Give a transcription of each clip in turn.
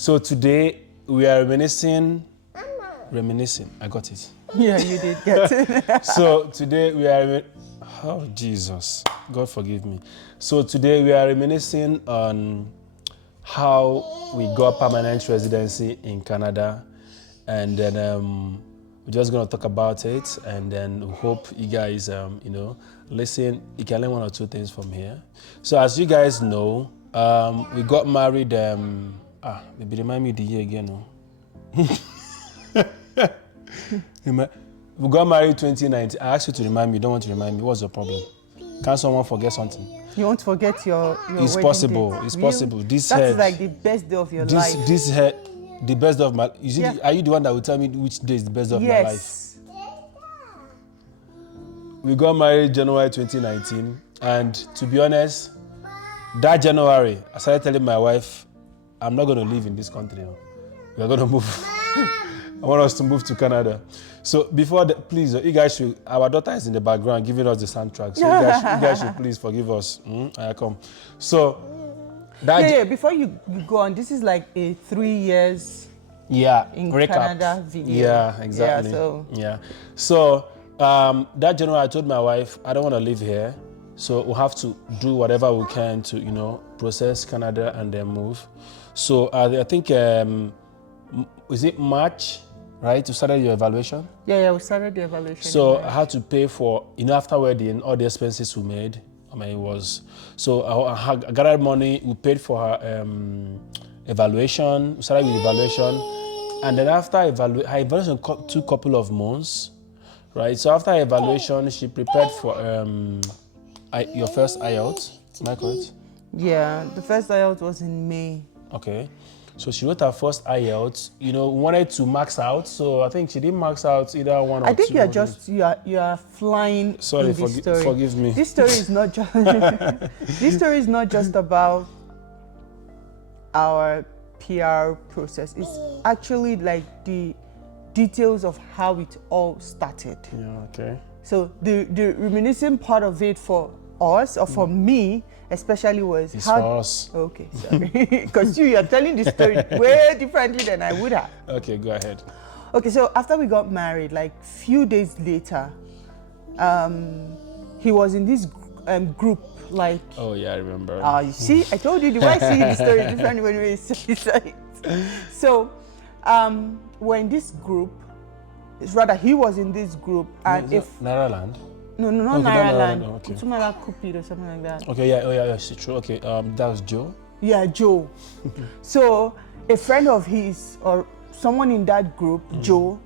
So today we are reminiscing. I got it. Yeah, you did get it. So today we are. Oh Jesus, God forgive me. So today we are reminiscing on how we got permanent residency in Canada, and then we're just gonna talk about it, and then we hope you guys, listen. You can learn one or two things from here. So as you guys know, we got married. Maybe remind me the year again. No? We got married 2019. I asked you to remind me. You don't want to remind me. What's the problem? Can someone forget something? You won't forget your It's wedding possible. date. It's possible. This That's head, like the best day of your life. This head, the best day of my. Yeah. Are you the one that will tell me which day is the best day of my life? We got married January 2019, and to be honest, that January I started telling my wife, I'm not going to live in this country. We are going to move. I want us to move to Canada. So before that, please, you guys should. Our daughter is in the background giving us the soundtrack. So you guys should please forgive us. I come. So that before you go on, this is like a 3 years. In recap. Canada video. Yeah, exactly. So that January I told my wife I don't want to live here. So we'll have to do whatever we can to process Canada and then move. So I think is it March? Right, you started your evaluation? Yeah, we started the evaluation. So I had to pay for, after wedding, all the expenses we made. It was, so I gathered money, we paid for her evaluation, we started with evaluation. And then after her evaluation took a couple of months, right? So after her evaluation, she prepared for your first IELTS, am I correct? Yeah, the first IELTS was in May. Okay. So she wrote her first IELTS, wanted to max out. So I think she didn't max out either one or two. I think you are flying. Sorry, forgive me. This story is not just this story is not just about our PR process. It's actually like the details of how it all started. Yeah, okay. So the reminiscing part of it for us, or for me especially, was it's for us. Okay, sorry. Because you are telling the story way differently than I would have. Okay, go ahead. Okay, so after we got married, like few days later, he was in this group, like... Oh yeah, I remember. You see, I told you, the way I see the story is different when we say it. So, we're in this group, rather he was in this group, and Nairaland? No, not Nairaland. Okay. Something like Cupid or something like that. Okay, yeah, it's true. Okay, that was Joe? Yeah, Joe. So, a friend of his, or someone in that group, Joe,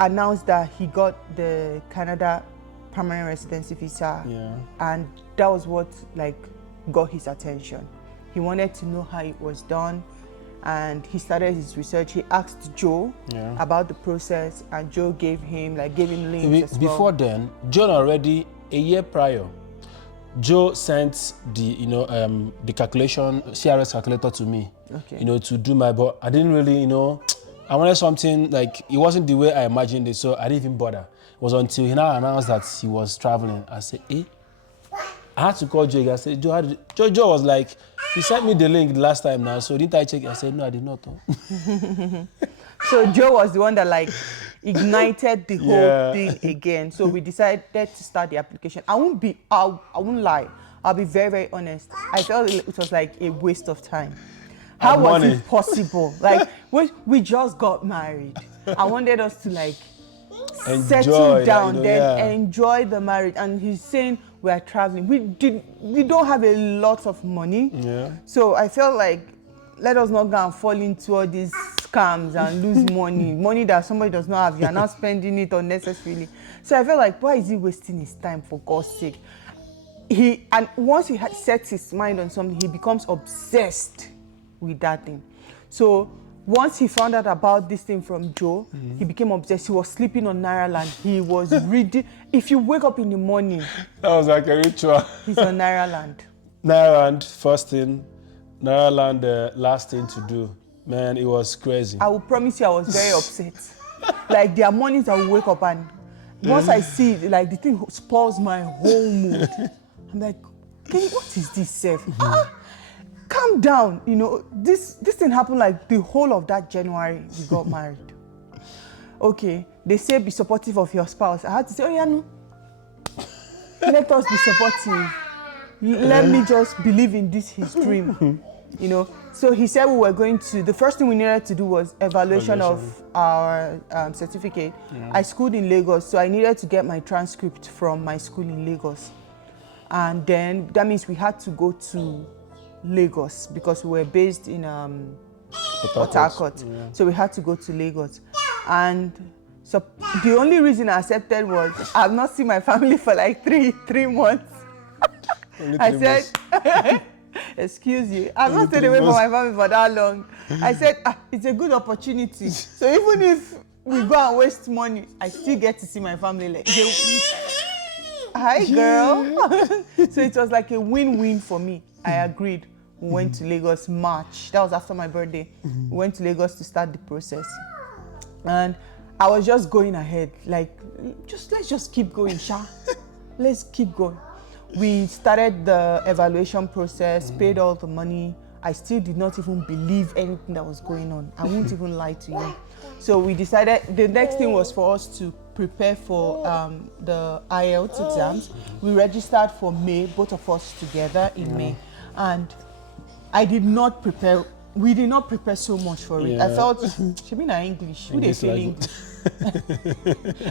announced that he got the Canada Permanent Residency visa. Yeah. And that was what, got his attention. He wanted to know how it was done, and he started his research. He asked Joe about the process, and Joe gave him links as well. Before then, John already, a year prior, Joe sent the the calculation, CRS calculator to me. Okay. To do but I didn't really, I wanted something like, it wasn't the way I imagined it, so I didn't even bother. It was until he now announced that he was traveling. I said, I had to call Joe. I said, Joe was like, he sent me the link the last time now, so didn't I check? I said, no, I did not. So Joe was the one that ignited the whole thing again. So we decided to start the application. I won't lie. I'll be very, very honest. I felt it was like a waste of time. How was it possible? We just got married. I wanted us to settle down, enjoy the marriage. And he's saying we are traveling. We don't have a lot of money. Yeah. So I felt like, let us not go and fall into all these scams and lose money that somebody does not have. You are not spending it unnecessarily. So I felt like, why is he wasting his time, for God's sake? And once he had set his mind on something, he becomes obsessed with that thing. So once he found out about this thing from Joe, he became obsessed. He was sleeping on Nairaland. He was reading. If you wake up in the morning, that was like a ritual. He's on Nairaland. Nairaland, first thing. Nairaland, last thing to do. Man, it was crazy. I will promise you, I was very upset. There are mornings I will wake up, and once I see it, the thing spoils my whole mood. I'm like, okay, what is this, Seth? Calm calm down. You know, this thing happened like the whole of that January we got married. Okay, they say be supportive of your spouse. I had to say, oh yeah, no. Let us be supportive. Let me just believe in this his dream. You know, so he said we were going to, the first thing we needed to do was evaluation of our certificate. I schooled in Lagos, so I needed to get my transcript from my school in Lagos. And then that means we had to go to Lagos because we were based in Port Harcourt. Yeah. So we had to go to Lagos. And so the only reason I accepted was I've not seen my family for like three months. I said, excuse you, I've not stayed away from my family for that long. I said, it's a good opportunity. So even if we go and waste money, I still get to see my family. Like, hi, girl. So it was like a win-win for me. I agreed. We went to Lagos March. That was after my birthday. We went to Lagos to start the process. And I was just going ahead. Like, let's just keep going, Sha. Let's keep going. We started the evaluation process, paid all the money. I still did not even believe anything that was going on. I won't even lie to you. So we decided the next thing was for us to prepare for the IELTS exams. We registered for May, both of us together in May. And I did not prepare. We did not prepare so much for it. I felt, she mean English. Who they feeling?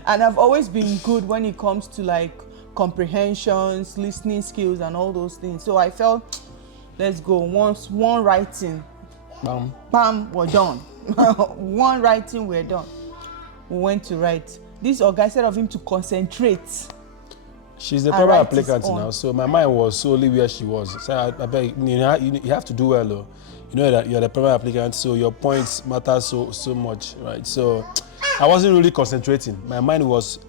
And I've always been good when it comes to like comprehensions, listening skills, and all those things. So I felt, let's go. Once one writing, bam, we're done. One writing, we're done. We went to write. This guy said of him to concentrate. She's the proper applicant now, so my mind was solely where she was. So I beg, you have to do well, though. You know that you're the proper applicant, so your points matter so much, right? So I wasn't really concentrating. My mind was,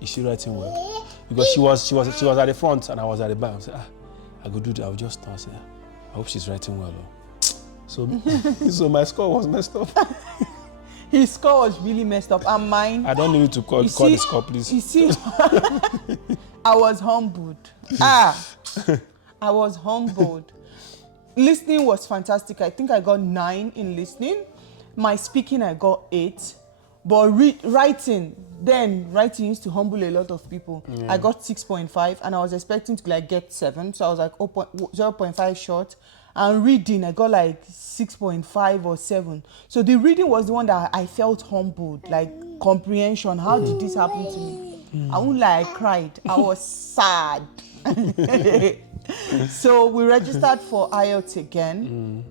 is she writing well? Because she was at the front and I was at the back. I said, I could do that. I'll just turn and say, I hope she's writing well, though. So my score was messed up. His score was really messed up, and mine. I don't need you to call the score, please. You see, I was humbled. I was humbled. Listening was fantastic. I think I got 9 in listening. My speaking, I got 8. But writing used to humble a lot of people. I got 6.5, and I was expecting to like get 7, so I was like 0.5 short. And reading, I got like 6.5 or 7. So the reading was the one that I felt humbled, like comprehension. How did this happen to me? I won't lie, I cried. I was sad. So we registered for IELTS again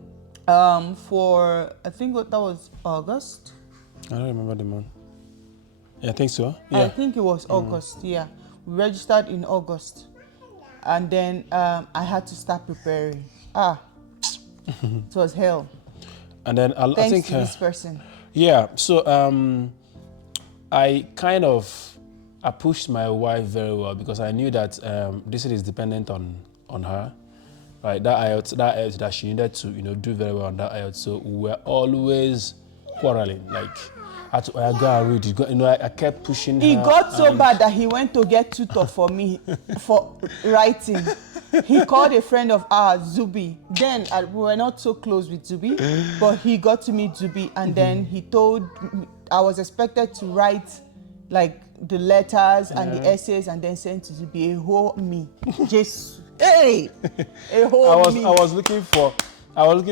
for, I think that was August. I don't remember the month. Yeah, I think so. Yeah. I think it was August, yeah. We registered in August. And then I had to start preparing. It was hell. And then I think to this person. Yeah, so I pushed my wife very well because I knew that this is dependent on her, right? That IELTS that she needed to do very well on that IELTS. So we were always quarreling. Like I got to read it. I kept pushing her. It got so bad that he went to get tutor for me for writing. He called a friend of ours, Zubi. Then we were not so close with Zubi, but he got to meet Zubi, and then he told me I was expected to write like the letters and the essays, and then send to Zubi. A whole me, just hey, a whole me. I was looking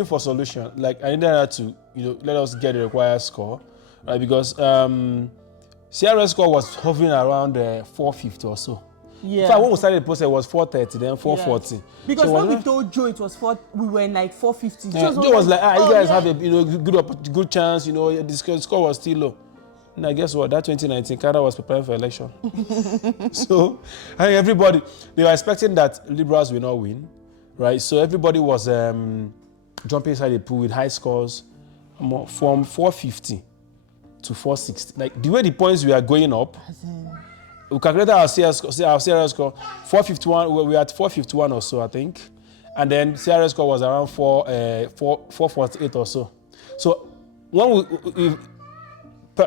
for solution. Like I needed her to let us get the required score, right? Because CRS score was hovering around 450 or so. Yeah. So when we started the process, it was 430, then 440. Because when we told Joe it was we were in like 450. Joe was like, you guys have a good chance. The score was still low. And I guess what? That 2019, Canada was preparing for election. So I think everybody, they were expecting that Liberals will not win, right? So everybody was jumping inside the pool with high scores from 450 to 460. Like the way the points were going up. We calculated our CRS score 451. We were at 451 or so, I think, and then CRS score was around 448 or so. So when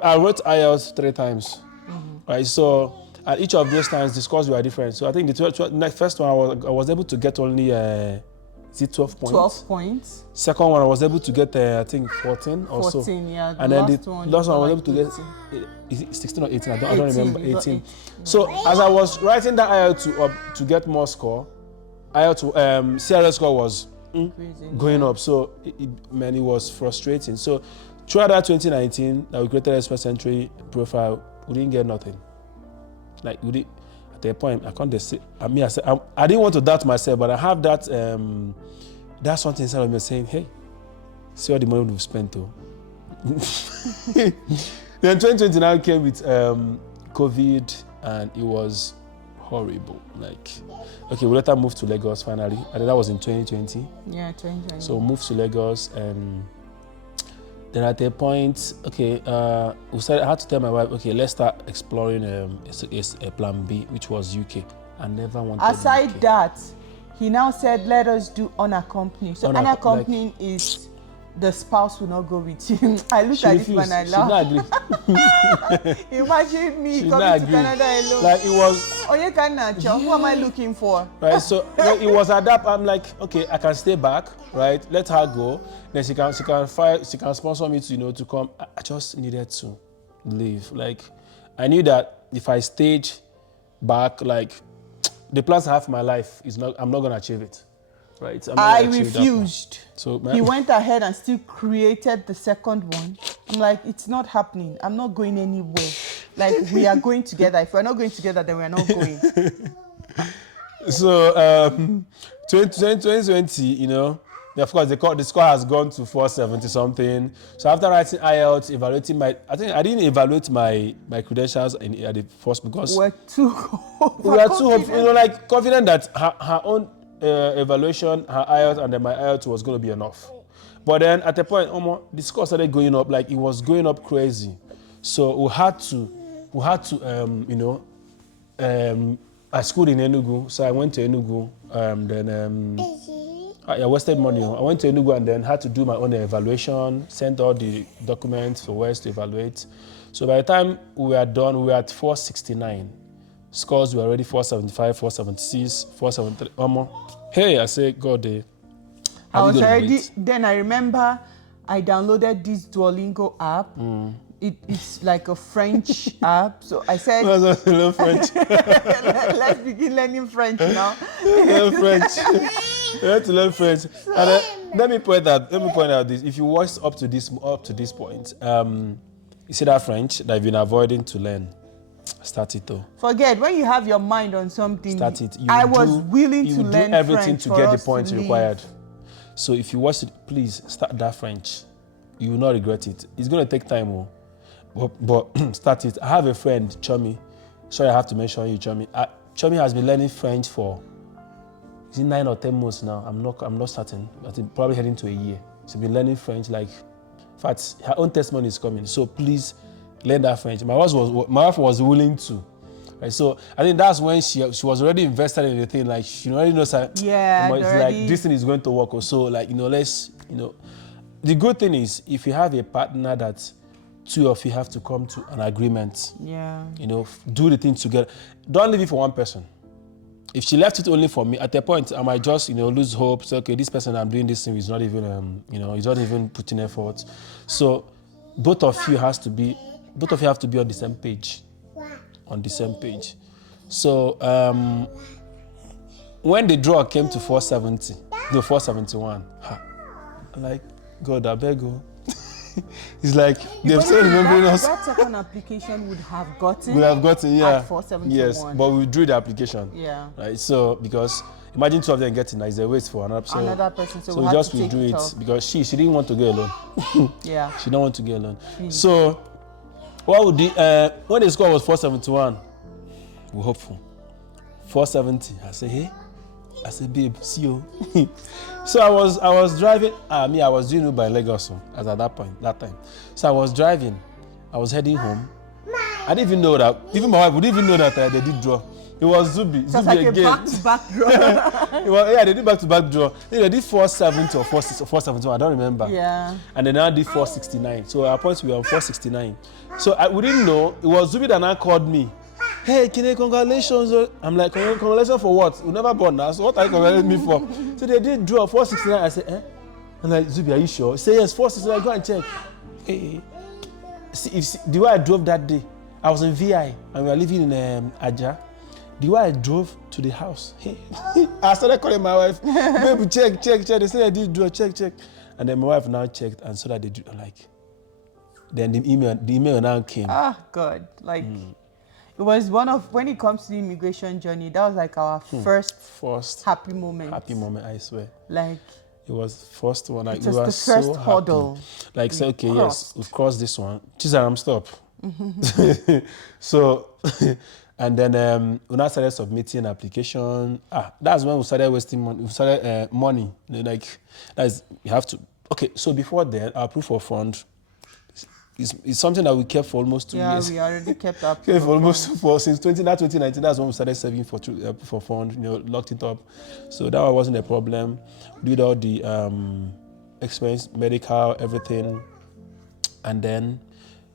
I wrote IELTS 3 times, right? So at each of those times, the scores were different. So I think the first one I was able to get only is it 12 points? 12 points. Second one, I was able to get, I think, 14 or 14, so. yeah. And then the last one, I was able to 18. get, is it 16 or 18? I don't remember. 18. Yeah. So as I was writing that IELTS to get more score, IELTS, CRS score was going up. So it was frustrating. So throughout that 2019, that we created Express Entry profile, we didn't get nothing. Like we did, at a point, I can't just say. I didn't want to doubt myself, but I have that. That's something inside of me saying, "Hey, see all the money we've spent, though." Then 2029 came with COVID, and it was horrible. Like, okay, we later moved to Lagos finally, and that was in 2020. Yeah, 2020. So we moved to Lagos, and then at a point, okay, I had to tell my wife, okay, let's start exploring a plan B, which was UK. I never wanted. Aside UK. that, he now said, let us do unaccompanied. So unaccompanied is the spouse will not go with you. I looked at this man and laughed. She did not agree. Imagine me She coming to Canada alone. Like it was. Oh, you cannot. Who am I looking for? Right. So it was at that. I'm like, okay, I can stay back. Right. Let her go. Then she can sponsor me to to come. I just needed to leave. Like I knew that if I stayed back, like the plans I have for my life I'm not gonna achieve it. Right. I refused. So he went ahead and still created the second one. I'm like, it's not happening. I'm not going anywhere. Like, we are going together. If we're not going together, then we're not going. So 2020, of course the score has gone to 470 something. So after writing IELTS, evaluating I didn't evaluate my credentials at the first because we were too confident that her own evaluation, her IELTS, and then my IELTS was going to be enough. But then at a point, the score started going up, like it was going up crazy. So we had to, I schooled in Enugu, so I went to Enugu, I wasted money. I went to Enugu and then had to do my own evaluation, sent all the documents for West to evaluate. So by the time we were done, we were at 469. Scores were already 475, 476, 473. Hey, I say, God, I was already, then I remember I downloaded this Duolingo app. It's like a French app. So I said, learn French. Let's begin learning French now. Learn French. You have to learn French. And let me point out this. If you watch up to this point, you see that French that you've been avoiding to learn. Start it though. Forget when you have your mind on something. Start it. I was willing to learn everything French to get the points required. So if you watch it, please start that French. You will not regret it. It's going to take time, but start it. I have a friend, Chomi. Sorry, I have to mention you, Chomi. Chomi has been learning French for 9 or 10 months now. I'm not certain. I think probably heading to a year. She's been learning French. Like, in fact, her own testimony is coming. So please learn that French. My wife was willing to. Right? So I think that's when she was already invested in the thing. Like she already knows that like this thing is going to work. So like let's the good thing is if you have a partner that two of you have to come to an agreement. Yeah. Do the thing together. Don't leave it for one person. If she left it only for me, at a point I might just lose hope. So okay, this person I'm doing this thing is not even he's not even putting effort. So both of you have to be on the same page. So when the draw came to 471, I'm like, God, I beg you. It's like they've still remembering us. That second application would have gotten, yeah. At 471. Yes, but we withdrew the application. Yeah. Right. So because imagine two of them getting is a waste for another person. So we just withdrew it because she didn't want to go alone. Yeah. She didn't want to go alone. So what would when the score was 471, we're hopeful. 470. I say, hey. I said, babe, see you. So I was driving. I was doing Uber in Lagos as at that time. So I was driving. I was heading home. I didn't even know that. Even my wife would even know that they did draw. It was Zubi. So Zubi like again. A back-to-back draw. They did back-to-back draw. They did 470 or 471. I don't remember. Yeah. And then I did 469. So at points we were on 469. So we didn't know. It was Zubi that now called me. hey, Khene, congratulations. I'm like, congratulations for what? You never born now, so what are you congratulating me for? So they did draw 469. I said, eh? I'm like, Zubi, are you sure? He said, yes, 469. Go and check. Hey. See, the way I drove that day, I was in VI and we were living in Aja. The way I drove to the house, I started calling my wife, baby, check. They said I did draw, check. And then my wife now checked and saw that they do, like, then the email now came. Ah, God. Like, it was one of, when it comes to the immigration journey, that was like our first happy moment. Happy moment, I swear. Like, it was first one. Like, it was we were the so first happy. hurdle. Like, say, okay, yes, we've crossed this one. Chizaram, stop. So, and then we now started submitting application. That's when we started wasting money. We started money. Like, that's, you have to. Okay, so before then, our proof of fund is something that we kept for almost 2 years. Yeah, we already kept up. For almost since 2019. That's when we started saving for fund. Locked it up. So that one wasn't a problem. We did all the expense, medical, everything, and then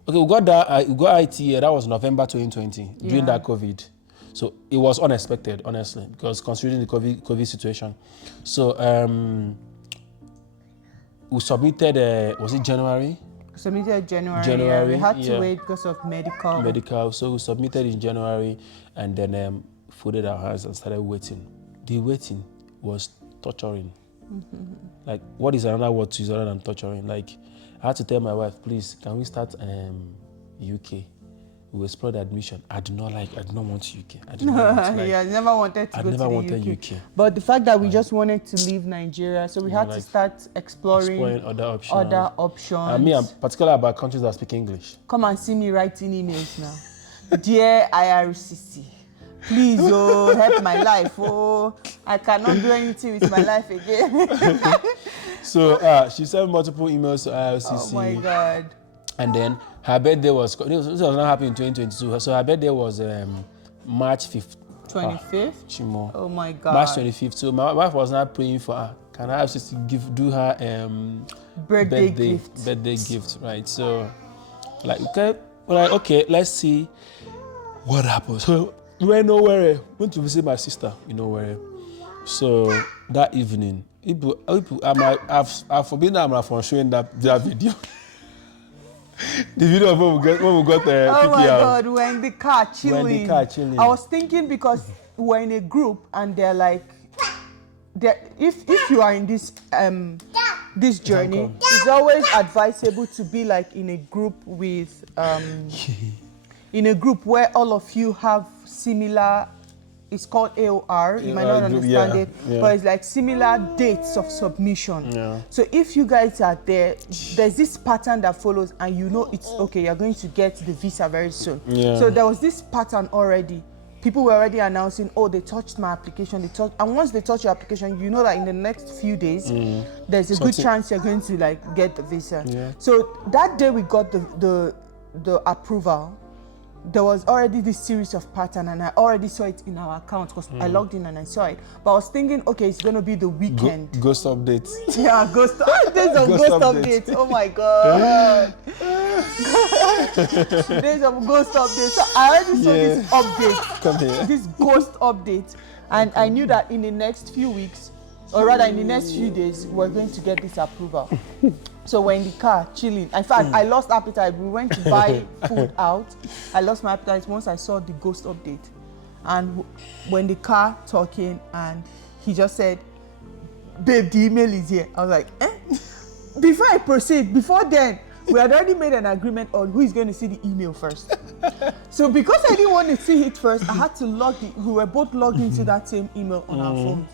we got that. We got IT. That was November 2020 during that COVID. So it was unexpected, honestly, because considering the COVID situation. So we submitted. Was it January? Submitted January. Yeah. We had to wait because of medical. So we submitted in January and then folded our hands and started waiting. The waiting was torturing. Like, what is another word to use other than torturing? Like, I had to tell my wife, please, can we start UK? We explored admission. I did not want UK. I did not want yeah, I never wanted to go to the UK. But the fact that we just wanted to leave Nigeria, so we had to start exploring other options. I mean, I'm particular about countries that speak English. Come and see me writing emails now. Dear IRCC, please, help my life. I cannot do anything with my life again. So she sent multiple emails to IRCC. Oh my God. And then her birthday this was not happening in 2022. So her birthday was March 5th. 25th? Chimo. Oh my God. March 25th. So my wife was not praying for her. Can I have to do her birthday gift, right? So okay, let's see what happens. So we went nowhere. Went to visit my sister in nowhere. So that evening, I've forbidden Amara from showing that video. The video of when we got the oh PPR. my God, we're in the car chilling. I was thinking because we're in a group and they're like, if you are in this this journey, it's always advisable to be like in a group with in a group where all of you have similar. It's called AOR. You might not understand it, but it's like similar dates of submission. Yeah. So if you guys are there, there's this pattern that follows, and you know it's okay. You're going to get the visa very soon. Yeah. So there was this pattern already. People were already announcing, oh, they touched my application. And once they touch your application, you know that in the next few days, there's a good chance you're going to like get the visa. Yeah. So that day we got the approval. There was already this series of pattern, and I already saw it in our account because I logged in and I saw it. But I was thinking, okay, it's going to be the weekend. Ghost updates. Yeah, ghost updates. Oh my God. Days of ghost updates. So I already saw this update. Come here. This ghost update. And I knew that in the next few weeks, or rather in the next few days, we're going to get this approval. So we're in the car chilling. In fact, I lost appetite. We went to buy food out. I lost my appetite once I saw the ghost update. And we're in the car talking, and he just said, babe, the email is here. I was like, eh? Before I proceed, before then, we had already made an agreement on who is going to see the email first. So because I didn't want to see it first, I had to we were both logged into that same email on our phones.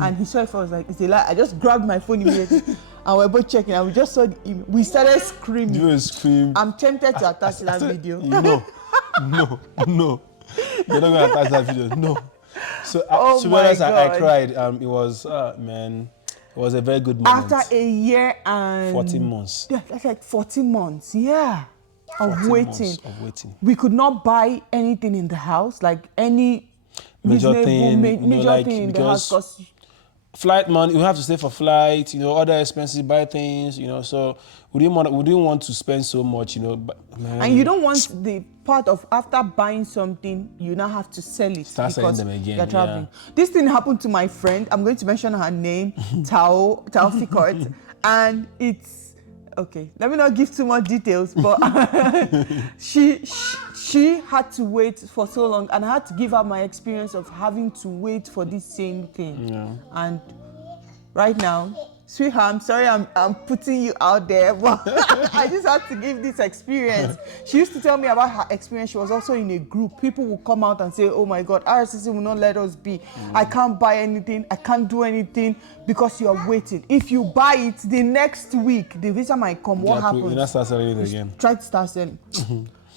And he saw it first, I was like, it's a lie. I just grabbed my phone immediately. And we're both checking, and we just saw the email. We started screaming. You scream. I'm tempted to attach that video. No. You're not going to attach that video. No. So, to be honest, I cried. It was, man, it was a very good moment. After a year and 14 months. Yeah, that's like 14 months. Yeah. Of waiting. We could not buy anything in the house, like any major thing in the house, because flight money, we have to stay for flight, other expenses, buy things, so we didn't want to spend so much, but man, and you don't want the part of after buying something, you now have to sell it start selling because them again. you're traveling. This thing happened to my friend. I'm going to mention her name, Taofikot, and it's okay. Let me not give too much details, but she had to wait for so long, and I had to give her my experience of having to wait for this same thing. Yeah. And right now, sweetheart, I'm sorry I'm putting you out there, but I just had to give this experience. She used to tell me about her experience. She was also in a group. People will come out and say, oh my God, RCC will not let us be. I can't buy anything. I can't do anything because you are waiting. If you buy it, the next week, the visa might come. What happens? You're not start selling it again. Try to start selling.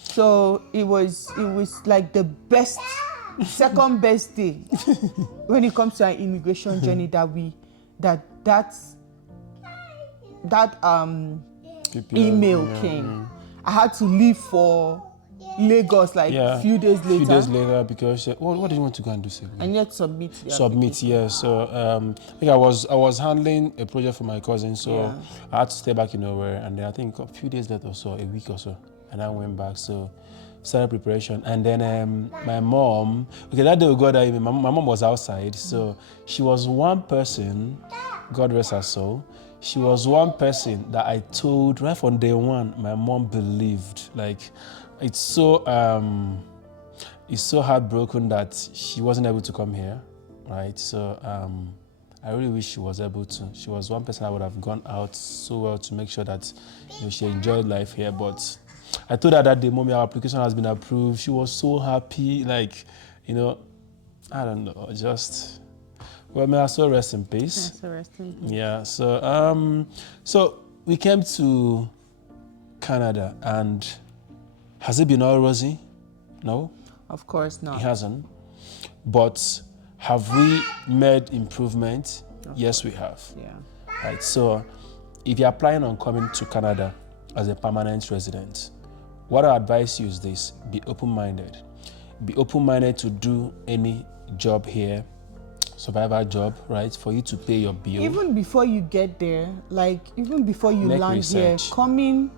So it was like the best, second best day when it comes to our immigration journey that email came. I had to leave for Lagos few days later. Few days later because what did you want to go and do? And yet submit. Yeah. So I think I was handling a project for my cousin, so I had to stay back in nowhere. And then I think a few days later or so, a week or so, and I went back. So started preparation, and then my mom. Okay, that day we got that email. My mom was outside, so she was one person. God rest her soul. She was one person that I told right from day one. My mom believed. Like, it's so heartbroken that she wasn't able to come here, right? So I really wish she was able to. She was one person I would have gone out so well to make sure that she enjoyed life here. But I told her that the moment our application has been approved, she was so happy. Like, I don't know, just. Well, may I so rest in peace. So rest in peace. Yeah. So we came to Canada, and has it been all rosy? No. Of course not. It hasn't. But have we made improvement? Yes, we have. Yeah. Right. So if you're planning on coming to Canada as a permanent resident, what I advise you is this: be open-minded. Be open-minded to do any job here. Survivor job, right? For you to pay your bill. Even before you get there, even before you land research. Here,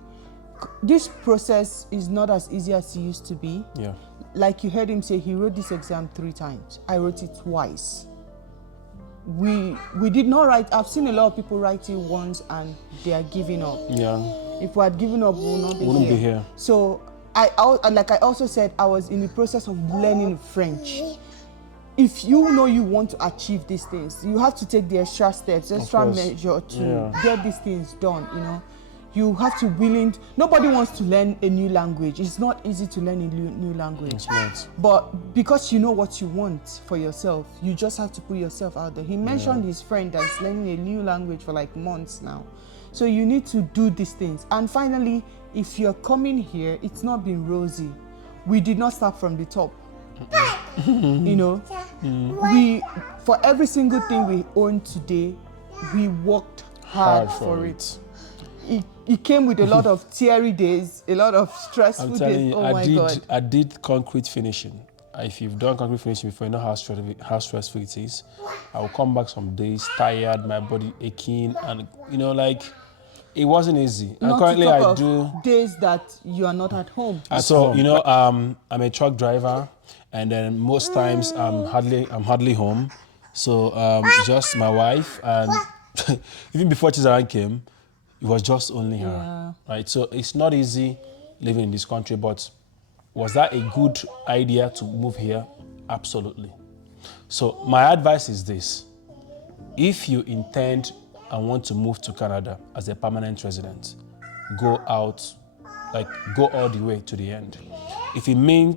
this process is not as easy as it used to be. Yeah. Like you heard him say, he wrote this exam 3 times. I wrote it twice. We did not write. I've seen a lot of people write it once and they are giving up. Yeah. If we had given up, we wouldn't be here. So I also said, I was in the process of learning French. If you know you want to achieve these things, you have to take the extra steps, extra measure to get these things done, You have to nobody wants to learn a new language. It's not easy to learn a new language. That's right. But because you know what you want for yourself, you just have to put yourself out there. He mentioned his friend that's learning a new language for months now. So you need to do these things. And finally, if you're coming here, it's not been rosy. We did not start from the top. We for every single thing we own today, we worked hard for it. It came with a lot of teary days, a lot of stressful I'm telling days. you, God. I did concrete finishing. If you've done concrete finishing before, you know how stressful it is. I will come back some days tired, my body aching, and it wasn't easy. And Not currently to talk I of do days that you are not at home. So I'm a truck driver, and then most times I'm hardly home. So just my wife, and even before Chizaran came, it was just only her, right? So it's not easy living in this country, but was that a good idea to move here? Absolutely. So my advice is this: if you intend and want to move to Canada as a permanent resident, go all the way to the end. If it means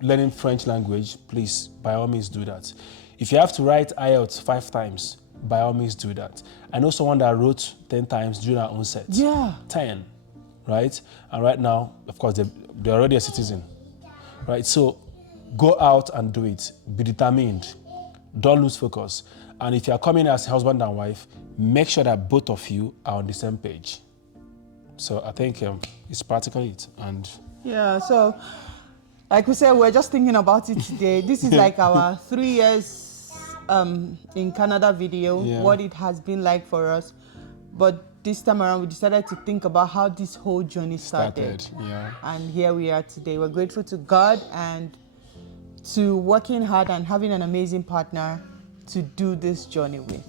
learning French language, please, by all means, do that. If you have to write IELTS 5 times, by all means, do that. I know someone that wrote 10 times during our own set. Yeah. 10, right? And right now, of course, they're already a citizen, right? So go out and do it. Be determined. Don't lose focus. And if you're coming as husband and wife, make sure that both of you are on the same page. So I think it's practically it. And so like we said, we're just thinking about it today. This is our 3 years in Canada video, what it has been like for us. But this time around, we decided to think about how this whole journey started. Yeah. And here we are today. We're grateful to God and to working hard and having an amazing partner to do this journey with.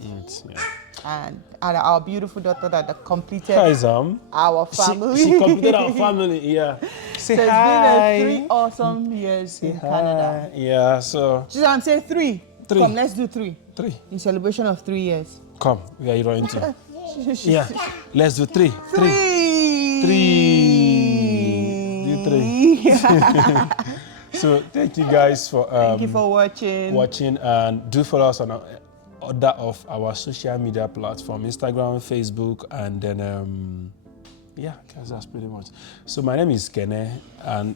And our beautiful daughter that completed our family. She completed our family, yeah. Say so hi. It's been 3 awesome years in Canada. Yeah, so. Just say 3. Come, let's do 3. 3. In celebration of 3 years. Come, where are you running to? Yeah, let's do 3. 3. 3. Do 3. So thank you guys for thank you for watching, and do follow us on other of our social media platform, Instagram, Facebook, and then yeah, guys, that's pretty much. So my name is Khene and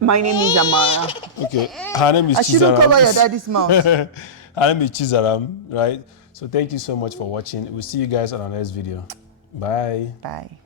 my name is Amara. Okay, her name is Chizaram. I shouldn't cover your daddy's mouth. Her name is Chizaram, right? So thank you so much for watching. We'll see you guys on our next video. Bye. Bye.